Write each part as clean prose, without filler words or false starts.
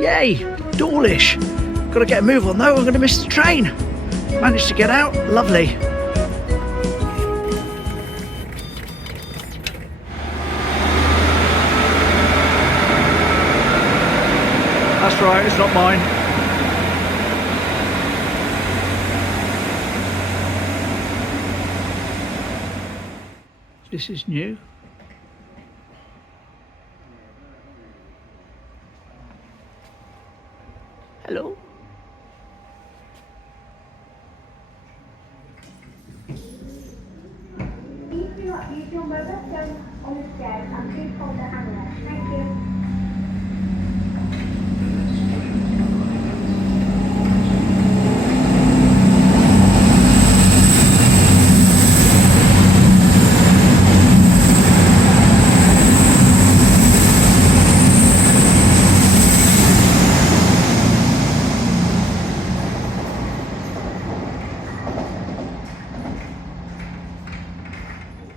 Yay, Dawlish. Got to get a move on though, I'm going to miss the train. Managed to get out, lovely. That's right, it's not mine. This is new. Hello. Thank you.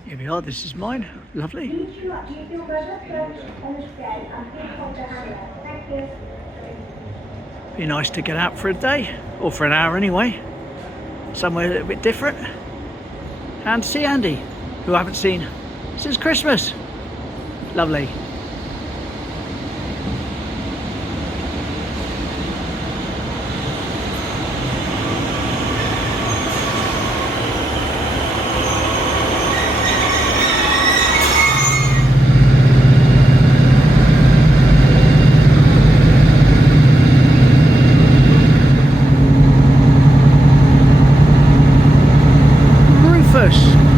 Here we are, this is mine. Lovely. Be nice to get out for a day, or for an hour anyway. Somewhere a little bit different. And see Andy, who I haven't seen since Christmas. Lovely.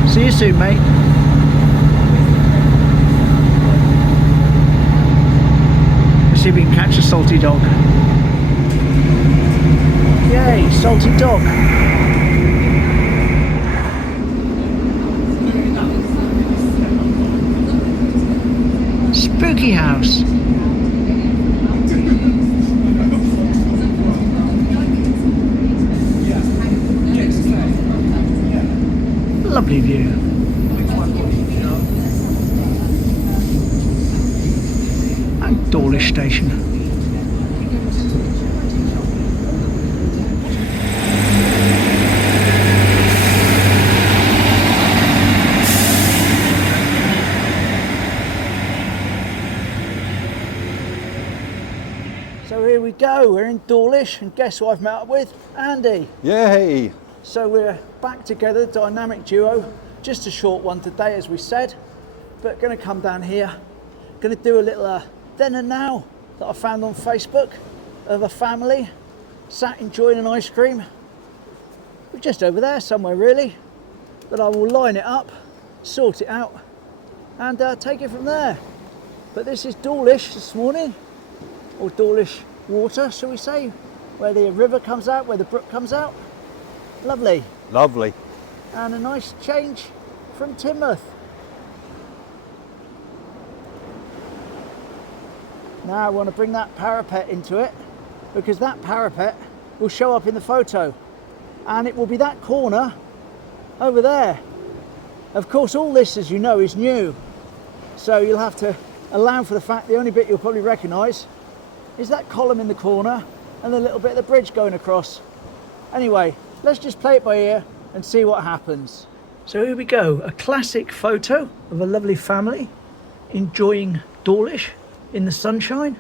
See you soon, mate. Let's see if we can catch a salty dog. Yay, salty dog. Spooky house. Lovely view. And Dawlish station. So here we go, we're in Dawlish, and guess who I've met up with? Andy. Yay! So we're back together, dynamic duo, just a short one today as we said, but going to come down here, going to do a little then and now that I found on Facebook of a family sat enjoying an ice cream. We're just over there somewhere really, but I will line it up, sort it out and take it from there. But this is Dawlish this morning, or Dawlish water shall we say, where the river comes out, where the brook comes out. Lovely. Lovely. And a nice change from Timoth. Now I want to bring that parapet into it, because that parapet will show up in the photo, and it will be that corner over there. Of course, all this, as you know, is new, so you'll have to allow for the fact the only bit you'll probably recognise is that column in the corner and the little bit of the bridge going across. Anyway, let's just play it by ear and see what happens. So here we go, a classic photo of a lovely family enjoying Dawlish in the sunshine.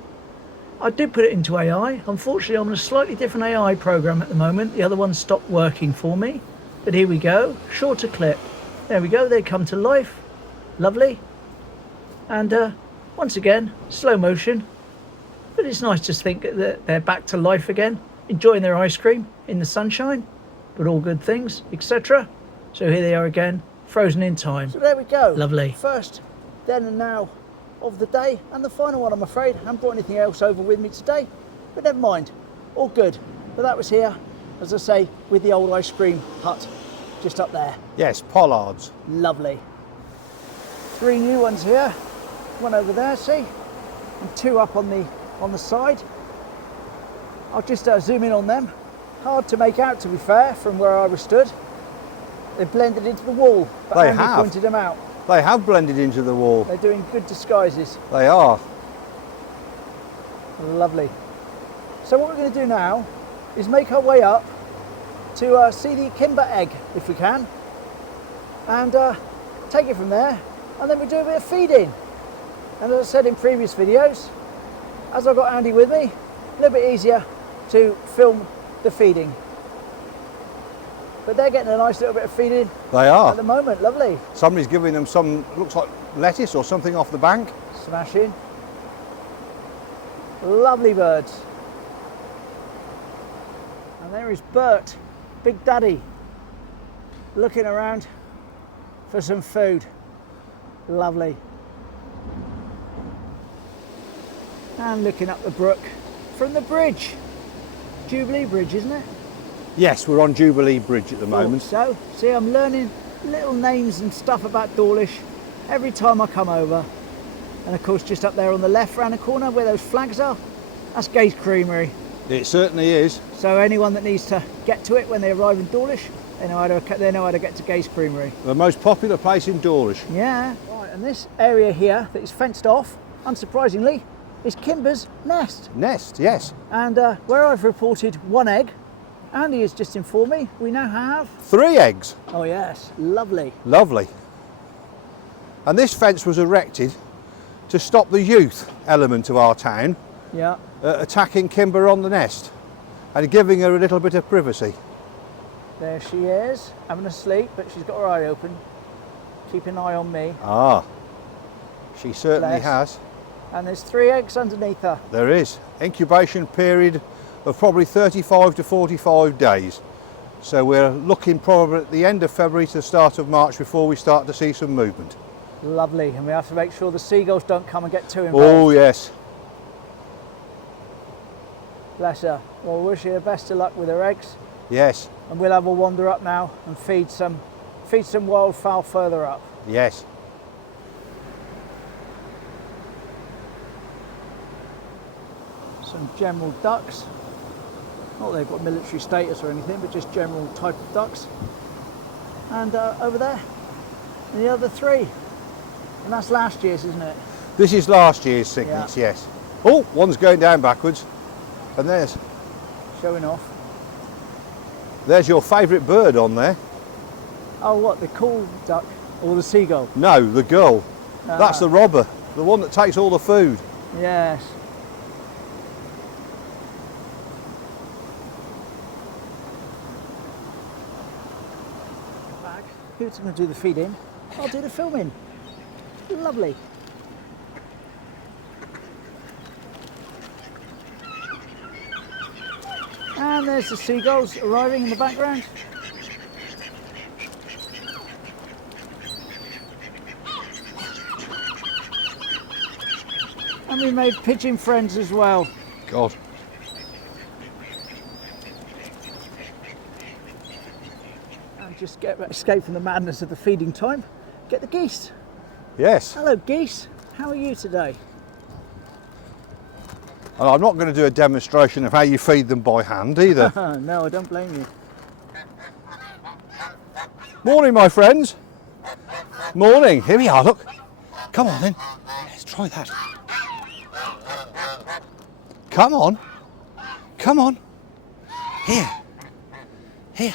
I did put it into AI. Unfortunately, I'm on a slightly different AI program at the moment. The other one stopped working for me. But here we go, shorter clip. There we go, they come to life. Lovely. And once again, slow motion. But it's nice to think that they're back to life again, enjoying their ice cream in the sunshine. But all good things, etc. So here they are again, frozen in time. So there we go. Lovely. First, then and now of the day, and the final one, I'm afraid. I haven't brought anything else over with me today, but never mind. All good. But that was here, as I say, with the old ice cream hut just up there. Yes, pollards. Lovely. 3 new ones here. One over there, see? And 2 up on the side. I'll just zoom in on them. Hard to make out, to be fair, from where I was stood. They've blended into the wall, but They Andy have. pointed them out. They have blended into the wall. They're doing good disguises. They are. Lovely. So what we're going to do now is make our way up to see the Kimba egg, if we can, and take it from there, and then we do a bit of feeding. And as I said in previous videos, as I've got Andy with me, a little bit easier to film the feeding. But they're getting a nice little bit of feeding They are. at the moment. Lovely. Somebody's giving them some, looks like lettuce or something off the bank. Smashing. Lovely birds. And there is Bert, Big Daddy, looking around for some food. Lovely. And looking up the brook from the bridge. Jubilee Bridge, isn't it? Yes, we're on Jubilee Bridge at the moment. So, see, I'm learning little names and stuff about Dawlish every time I come over. And of course, just up there on the left round the corner where those flags are, that's Gay's Creamery. It certainly is. So anyone that needs to get to it when they arrive in Dawlish, they know how to get to Gay's Creamery. The most popular place in Dawlish. Yeah. Right, and this area here that is fenced off, unsurprisingly, is Kimbas Nest. Nest, yes. And where I've reported one egg, Andy has just informed me we now have 3 eggs. Oh yes, lovely. Lovely. And this fence was erected to stop the youth element of our town Yeah. attacking Kimba on the nest and giving her a little bit of privacy. There she is, having a sleep, but she's got her eye open, keeping an eye on me. Ah, she certainly Bless. has. And there's 3 eggs underneath her. There is. Incubation period of probably 35 to 45 days. So we're looking probably at the end of February to the start of March before we start to see some movement. Lovely, and we have to make sure the seagulls don't come and get too involved. Oh yes. Bless her. Well, we wish her the best of luck with her eggs, Yes. and we'll have a wander up now and feed some wildfowl further up. Yes. Some general ducks. Not that they've got military status or anything, but just general type of ducks. And over there, the other 3. And that's last year's, isn't it? This is last year's cygnets, Yeah. yes. Oh, one's going down backwards. And Showing off. there's your favourite bird on there. Oh, what, the cool duck or the seagull? No, the gull. That's Ah. the robber, the one that takes all the food. Yes. Back. Who's going to do the feeding? I'll do the filming. Lovely. And there's the seagulls arriving in the background. And we made pigeon friends as well. God. And just escape from the madness of the feeding time. Get the geese. Yes. Hello geese, how are you today? And I'm not going to do a demonstration of how you feed them by hand either. No, I don't blame you. Morning, my friends. Morning. Here we are, look. Come on then. Let's try that. Come on. Come on. Here. Here.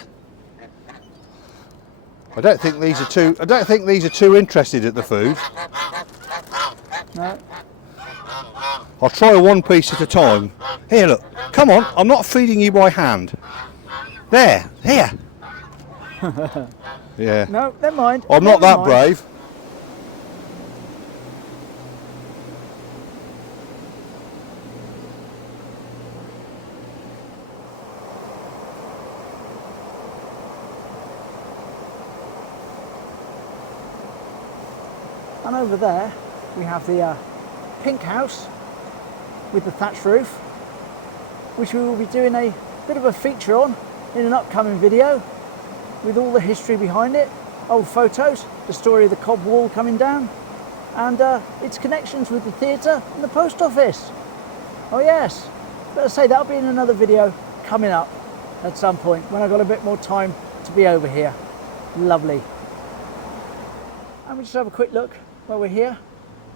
I don't think these are too interested at the food. No. I'll try one piece at a time. Here, look. Come on. I'm not feeding you by hand. There. Here. Yeah. No, never mind. I'm not Never that mind. brave. And over there we have the pink house with the thatch roof, which we will be doing a bit of a feature on in an upcoming video with all the history behind it, old photos, the story of the cob wall coming down, and its connections with the theatre and the post office. Oh yes, but I say that'll be in another video coming up at some point when I've got a bit more time to be over here. Lovely. And we just have a quick look while we're here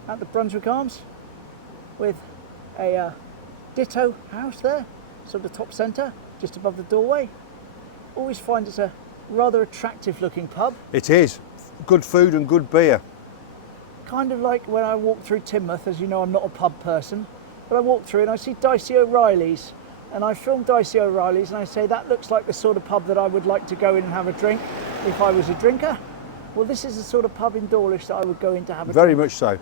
at the Brunswick Arms with a ditto house there sort of top centre, just above the doorway. Always find it's a rather attractive looking pub. It is. Good food and good beer. Kind of like when I walk through Teignmouth, as you know I'm not a pub person, but I walk through and I see Dicey O'Reilly's, and I film Dicey O'Reilly's and I say that looks like the sort of pub that I would like to go in and have a drink if I was a drinker. Well, this is the sort of pub in Dawlish that I would go in to have a drink. Very much so.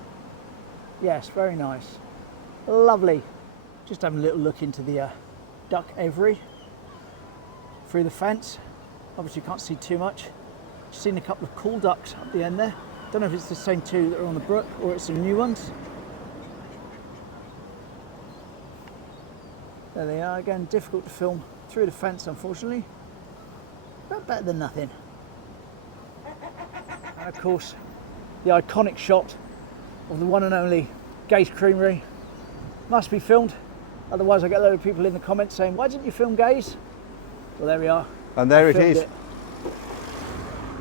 Yes, very nice. Lovely. Just having a little look into the duck aviary through the fence. Obviously you can't see too much. Seen a couple of cool ducks up the end there. Don't know if it's the same two that are on the brook or it's some new ones. There they are again, difficult to film through the fence unfortunately, but better than nothing. And of course, the iconic shot of the one and only Gay's Creamery must be filmed, otherwise I get a load of people in the comments saying, why didn't you film Gay's? Well, there we are. And there it is.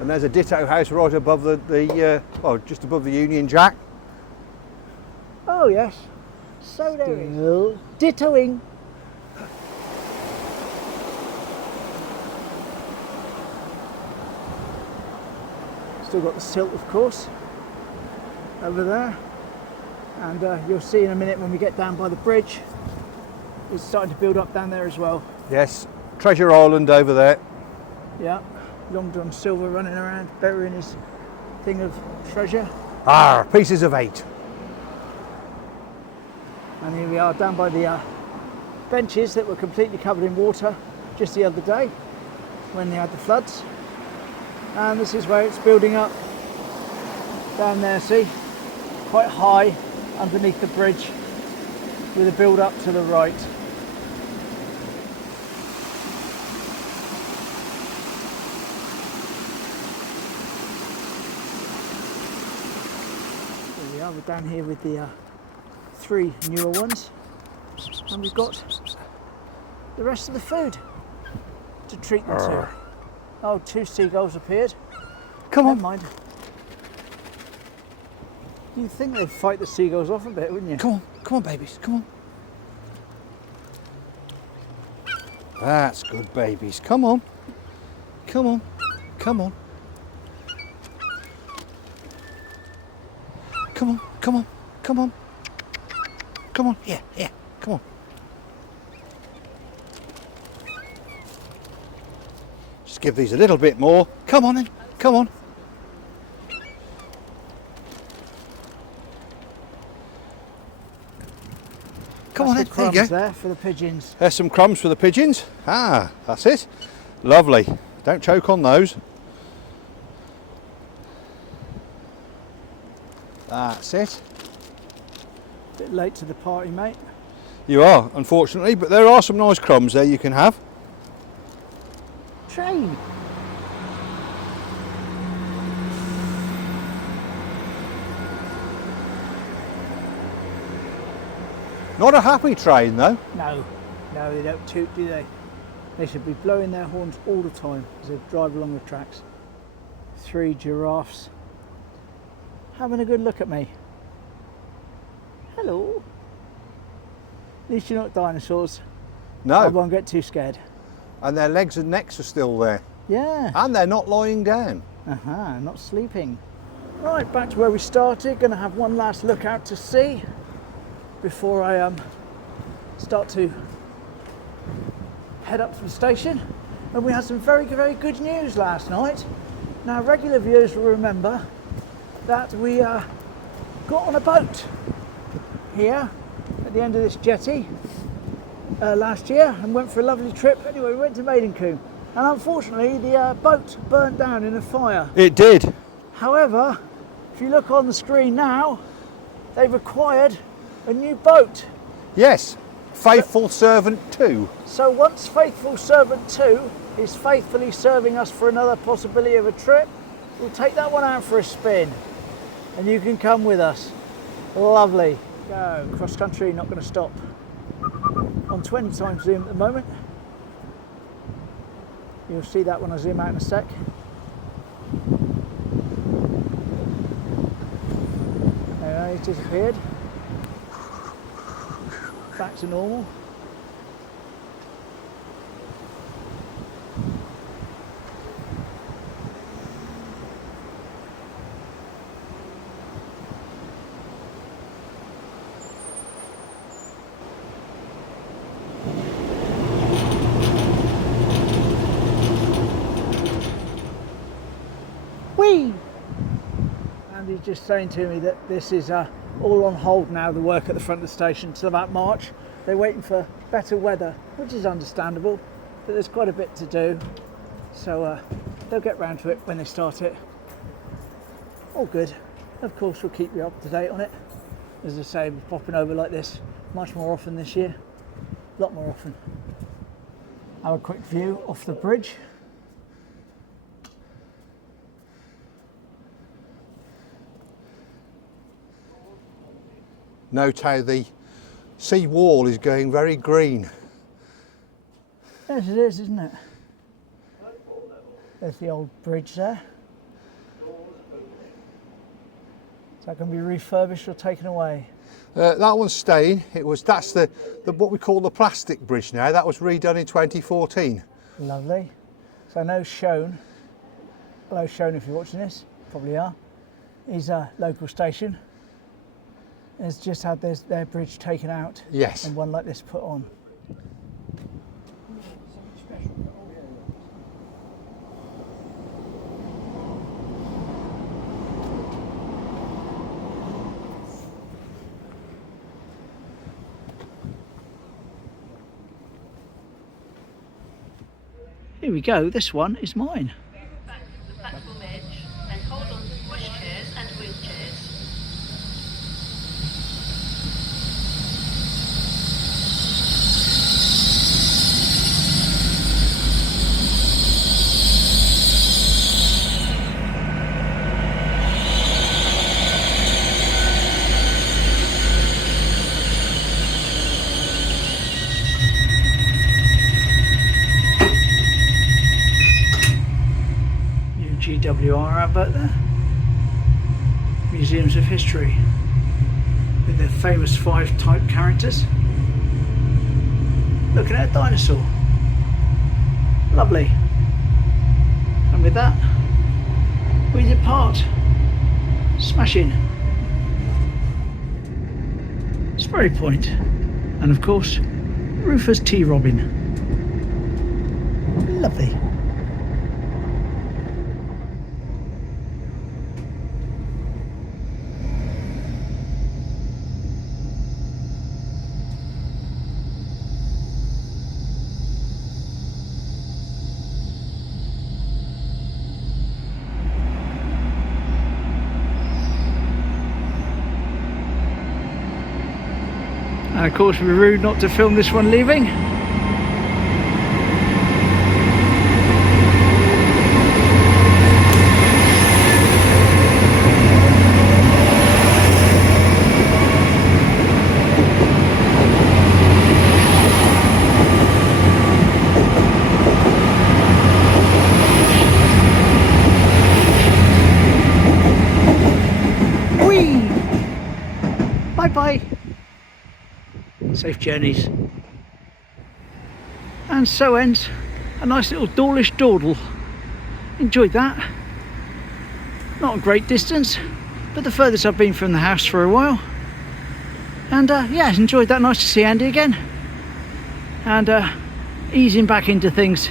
And there's a ditto house right above well, just above the Union Jack. Oh yes, so there is. Dittoing. Still got the silt, of course, over there. And you'll see in a minute when we get down by the bridge, it's starting to build up down there as well. Yes, Treasure Island over there. Yeah, Long John Silver running around, burying his thing of treasure. Ah, pieces of 8. And here we are down by the benches that were completely covered in water just the other day when they had the floods. And this is where it's building up down there, see? Quite high underneath the bridge with a build up to the right. There we are, we're down here with the 3 newer ones, and we've got the rest of the food to treat them to. Oh, 2 seagulls appeared. Come on. Never mind. You'd think they'd fight the seagulls off a bit, wouldn't you? Come on babies, come on. That's good babies, come on. Come on, come on. Come on, come on, come on. Come on, yeah, come on. Just give these a little bit more. Come on then, come on. Come on then, there you go. There for the pigeons. There's some crumbs for the pigeons. Ah, that's it. Lovely. Don't choke on those. That's it. Bit late to the party, mate. You are, unfortunately, but there are some nice crumbs there you can have. Train. Not a happy train though. No, they don't toot, do they? They should be blowing their horns all the time as they drive along the tracks. 3 giraffes having a good look at me. Hello. At least you're not dinosaurs. No. I won't get too scared. And their legs and necks are still there. Yeah. And they're not lying down. Not sleeping. Right, back to where we started. Going to have one last look out to sea before I start to head up to the station. And we had some very, very good news last night. Now, regular viewers will remember that we got on a boat here at the end of this jetty last year and went for a lovely trip. Anyway, we went to Maidencombe, and unfortunately the boat burnt down in a fire. It did. However, if you look on the screen now, they've acquired a new boat. Yes, Faithful Servant 2. So once Faithful Servant 2 is faithfully serving us for another possibility of a trip, we'll take that one out for a spin and you can come with us. Lovely. Go, cross country, not going to stop. On 20 times zoom at the moment. You'll see that when I zoom out in a sec. There, it's disappeared. Back to normal. just saying to me that this is all on hold now, the work at the front of the station, till about March. They're waiting for better weather, which is understandable, but there's quite a bit to do. So they'll get round to it when they start it. All good. Of course, we'll keep you up to date on it. As I say, we're popping over like this much more often this year. A lot more often. Have a quick view off the bridge. Note how the sea wall is going very green. Yes, it is, isn't it? There's the old bridge there. Is that going to be refurbished or taken away? That one's staying. That's the what we call the plastic bridge now. That was redone in 2014. Lovely. So I know Shone. Hello Shone, if you're watching this, probably are. He's a local station. Has just had their bridge taken out. Yes. And one like this put on. Here we go, this one is mine. Back to the platform edge and hold on to pushchairs and wheelchairs. GWR advert there. Museums of History with their famous 5 type characters. Looking at a dinosaur. Lovely. And with that, we depart. Smashing. Spray Point. And of course, Rufus T. Robin. Lovely. And of course, it would be rude not to film this one leaving. Whee! Bye bye. Safe journeys. And so ends a nice little Dawlish Dawdle. Enjoyed that. Not a great distance, but the furthest I've been from the house for a while. And yeah, enjoyed that. Nice to see Andy again. And easing back into things,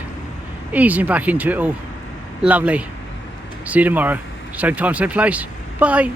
easing back into it all. Lovely. See you tomorrow. Same time, same place. Bye.